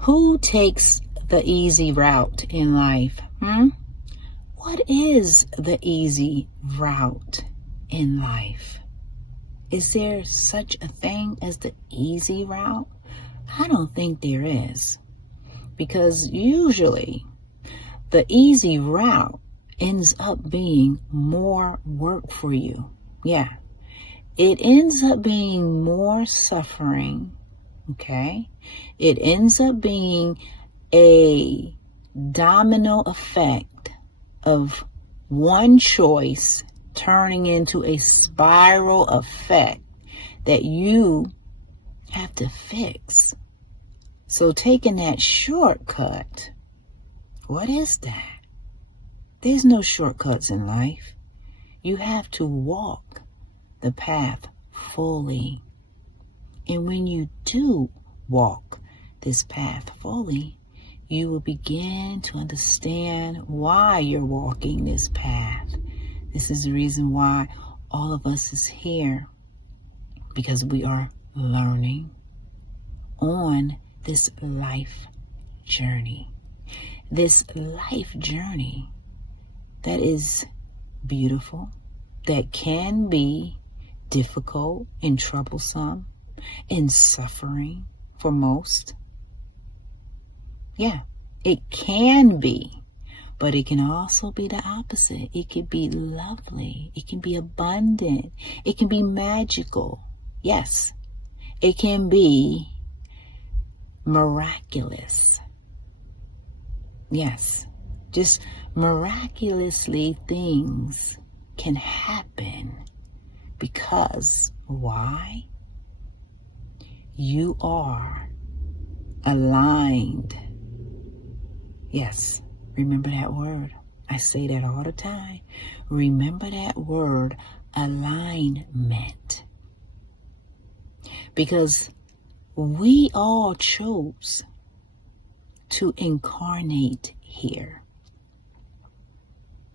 Who takes the easy route in life? What is the easy route in life? Is there such a thing as the easy route? I don't think there is. Because usually the easy route ends up being more work for you. Yeah. It ends up being more suffering. Okay. It ends up being a domino effect of one choice turning into a spiral effect that you have to fix. So taking that shortcut, what is that? There's no shortcuts in life. You have to walk the path fully. And when you do walk this path fully, you will begin to understand why you're walking this path. This is the reason why all of us is here, because we are learning on this life journey. This life journey that is beautiful, that can be difficult and troublesome and suffering for most. Yeah, it can be, but it can also be the opposite. It can be lovely. It can be abundant. It can be magical. Yes, it can be miraculous. Yes, just miraculously things can happen because why? You are aligned. Yes, remember that word. I say that all the time. Remember that word, alignment. Because we all chose to incarnate here.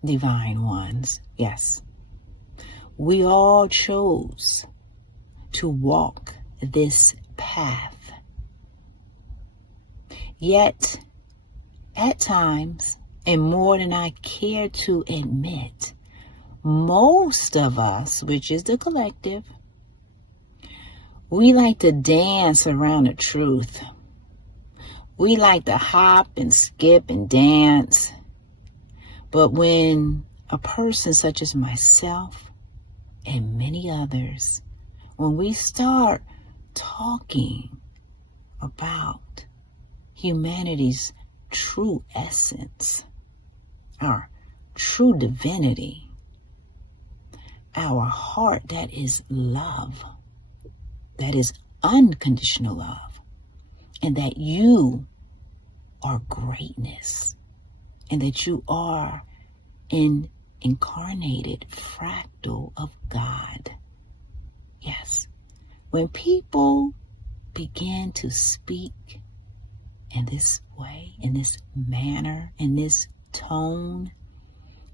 Divine ones, yes. We all chose to walk this path. Yet, at times, and more than I care to admit, most of us, which is the collective, we like to dance around the truth. We like to hop and skip and dance. But when a person such as myself and many others, when we start talking about humanity's true essence, our true divinity, our heart that is love, that is unconditional love, and that you are greatness, and that you are an incarnated fractal of God. Yes. When people begin to speak in this way, in this manner, in this tone,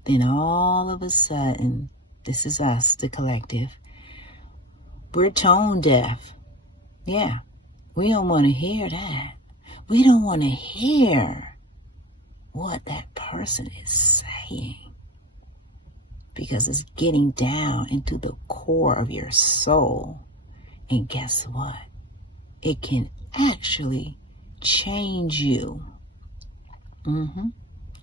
then all of a sudden, this is us, the collective, we're tone deaf. Yeah, we don't want to hear that. We don't want to hear what that person is saying, because it's getting down into the core of your soul. And guess what? It can actually change you.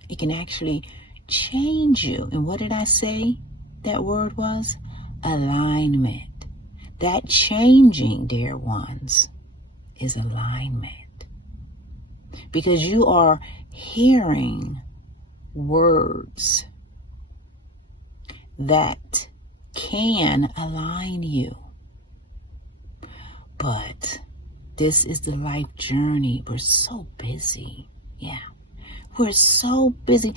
It can actually change you. And what did I say that word was? Alignment. That changing, dear ones, is alignment. Because you are hearing words that can align you. But this is the life journey. We're so busy. Yeah. We're so busy.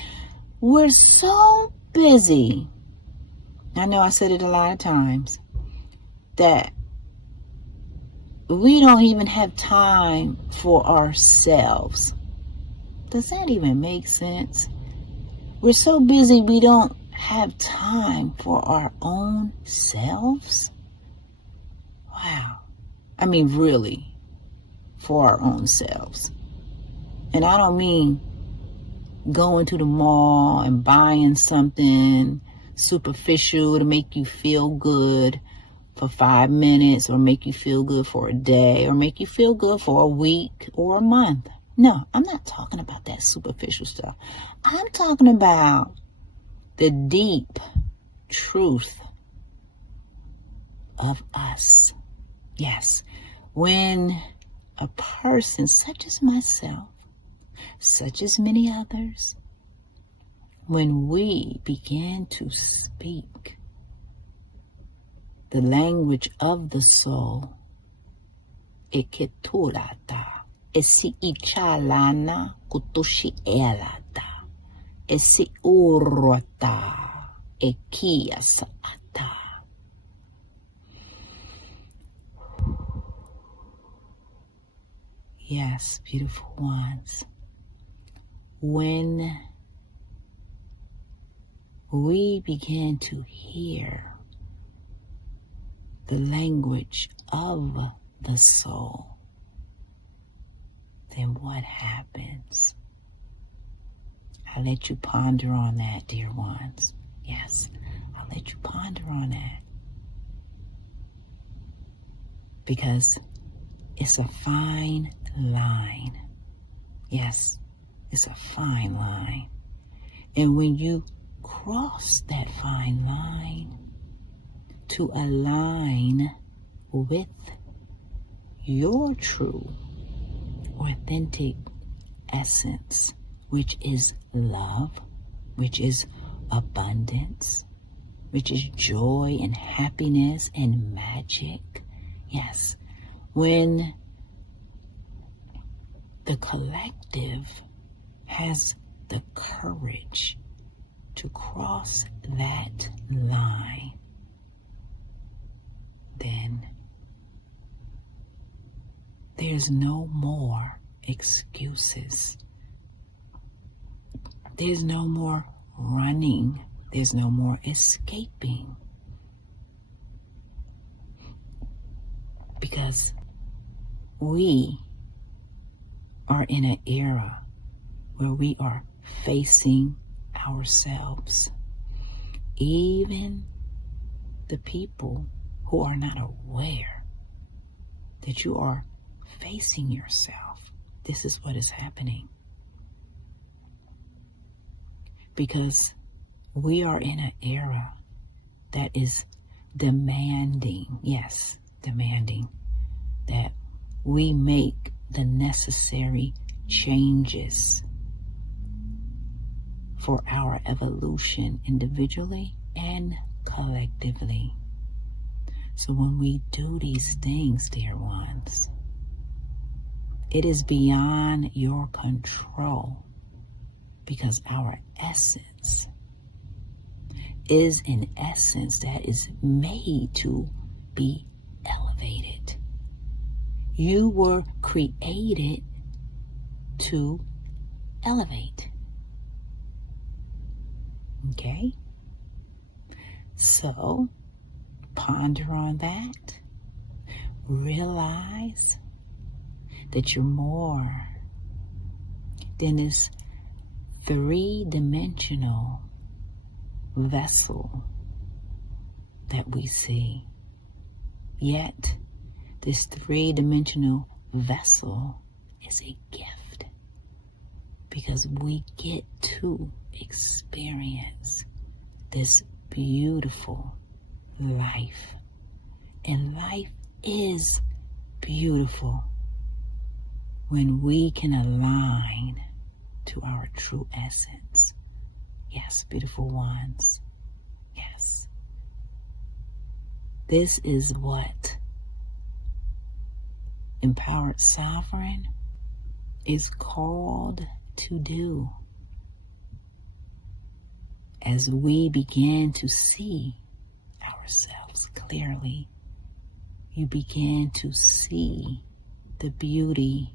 We're so busy. I know I said it a lot of times, that we don't even have time for ourselves. Does that even make sense? We're so busy we don't have time for our own selves? Wow. I mean, really, for our own selves. And I don't mean going to the mall and buying something superficial to make you feel good for 5 minutes, or make you feel good for a day, or make you feel good for a week or a month. No, I'm not talking about that superficial stuff. I'm talking about the deep truth of us. Yes, when a person such as myself, such as many others, when we begin to speak the language of the soul, eketulata, esi ichalana kutushi elata, esi urata, ekiasata. Yes, beautiful ones. When we begin to hear the language of the soul, then what happens? I'll let you ponder on that, dear ones. Yes, I'll let you ponder on that. Because it's a fine line. Yes, it's a fine line. And when you cross that fine line to align with your true, authentic essence, which is love, which is abundance, which is joy and happiness and magic. Yes, when the collective has the courage to cross that line, then there's no more excuses. There's no more running. There's no more escaping. Because we are in an era where we are facing ourselves. Even the people who are not aware that you are facing yourself. This is what is happening. Because we are in an era that is demanding, yes, demanding that we make the necessary changes for our evolution individually and collectively. So when we do these things, dear ones, it is beyond your control, because our essence is an essence that is made to be elevated. You were created to elevate. Okay? So, ponder on that. Realize that you're more than this three-dimensional vessel that we see. Yet, this three-dimensional vessel is a gift, because we get to experience this beautiful life. And life is beautiful when we can align to our true essence. Yes, beautiful ones. Yes. This is what Empowered Sovereign is called to do. As we begin to see ourselves clearly, you begin to see the beauty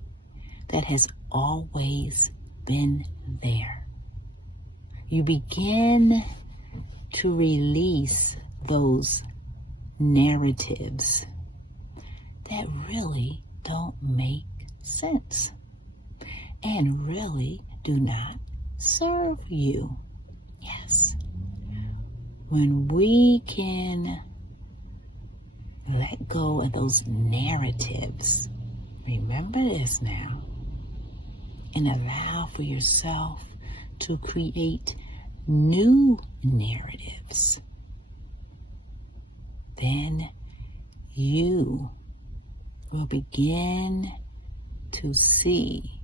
that has always been there. You begin to release those narratives that really don't make sense. and really do not serve you. Yes. When we can let go of those narratives, remember this now, and allow for yourself to create new narratives, then you will begin to see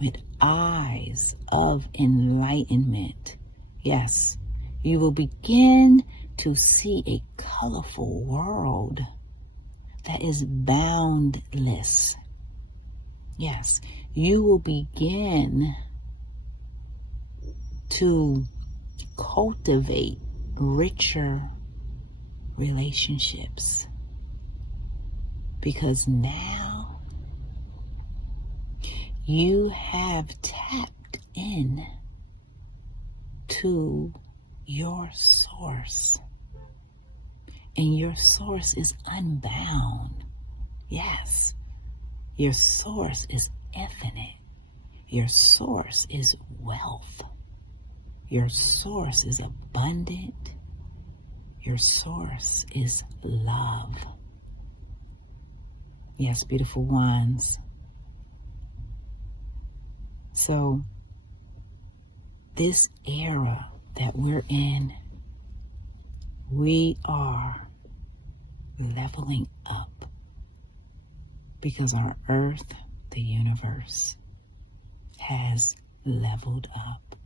with eyes of enlightenment. Yes, you will begin to see a colorful world that is boundless. Yes, you will begin to cultivate richer relationships, because now you have tapped in to your source, and your source is unbound. Yes, your source is infinite. Your source is wealth. Your source is abundant. Your source is love. Yes, beautiful ones. So, this era that we're in, we are leveling up because our earth, the universe, has leveled up.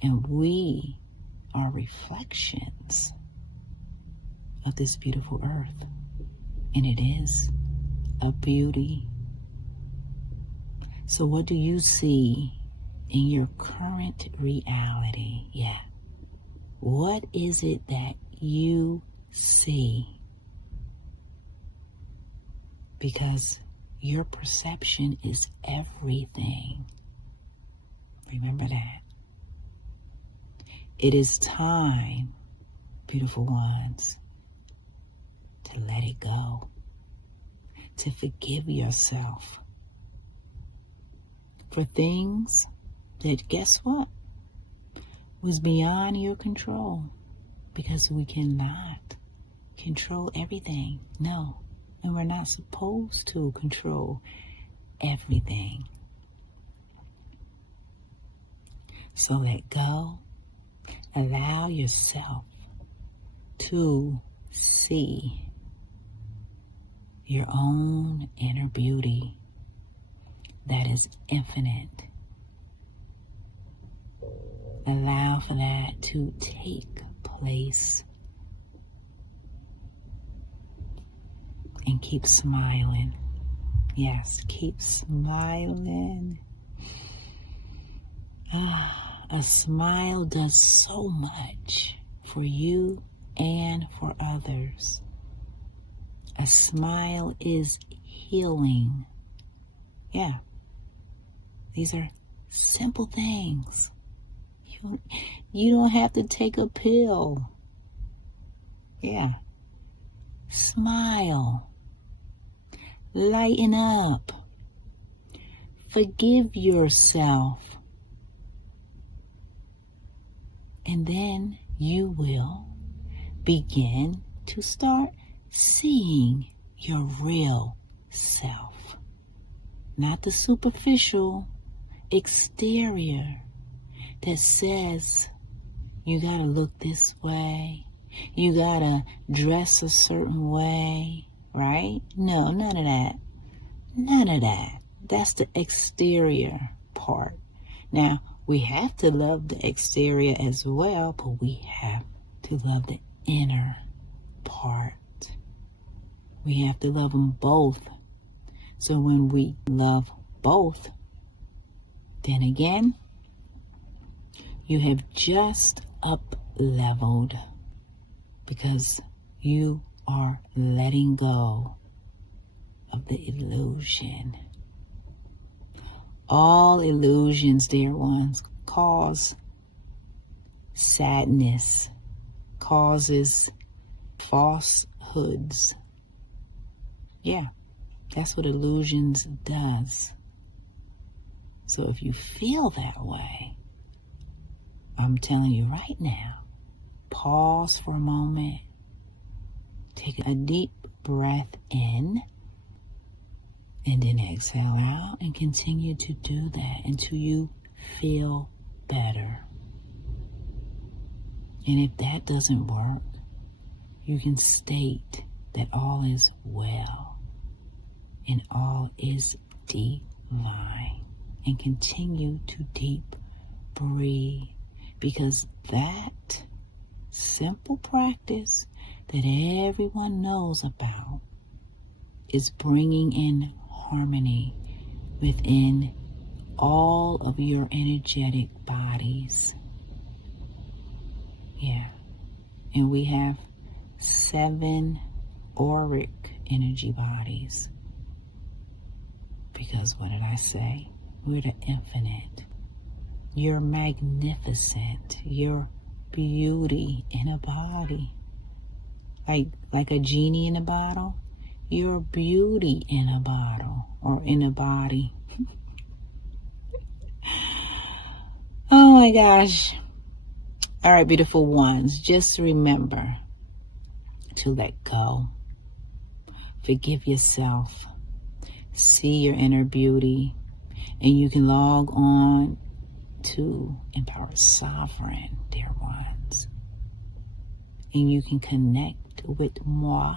And we are reflections of this beautiful earth. And it is a beauty. So what do you see in your current reality? Yeah. What is it that you see? Because your perception is everything. Remember that. It is time, beautiful ones, to let it go, to forgive yourself for things that, guess what, was beyond your control, because we cannot control everything. No, and we're not supposed to control everything. So let go. Allow yourself to see your own inner beauty that is infinite. Allow for that to take place. And keep smiling. Yes, keep smiling. A smile does so much for you and for others. A smile is healing. Yeah. These are simple things. You don't have to take a pill. Yeah. Smile. Lighten up. Forgive yourself. And then you will begin to start seeing your real self. Not the superficial exterior that says you gotta look this way, you gotta dress a certain way, right? No, none of that. None of that. That's the exterior part. Now, we have to love the exterior as well, but we have to love the inner part. We have to love them both. So when we love both, then again, you have just up-leveled, because you are letting go of the illusion. All illusions, dear ones, cause sadness, causes falsehoods. Yeah, that's what illusions does. So if you feel that way, I'm telling you right now, pause for a moment, take a deep breath in, and then exhale out, and continue to do that until you feel better. And if that doesn't work, you can state that all is well and all is divine, and continue to deep breathe, because that simple practice that everyone knows about is bringing in harmony within all of your energetic bodies. Yeah. And we have 7 auric energy bodies. Because what did I say? We're the infinite. You're magnificent. You're beauty in a body. Like a genie in a bottle. You're beauty in a bottle, or in a body. Oh my gosh. All right, beautiful ones, just remember to let go. Forgive yourself. See your inner beauty. And you can log on to Empowered Sovereign, dear ones. And you can connect with moi,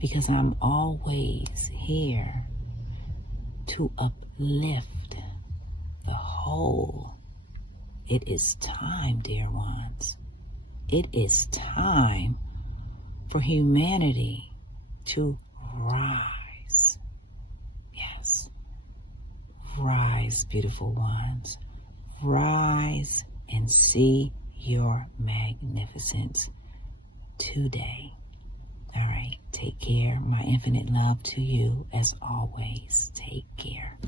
because I'm always here to uplift the whole. It is time, dear ones. It is time for humanity to rise. Yes. Rise, beautiful ones. Rise and see your magnificence today. All right. Take care. My infinite love to you as always. Take care.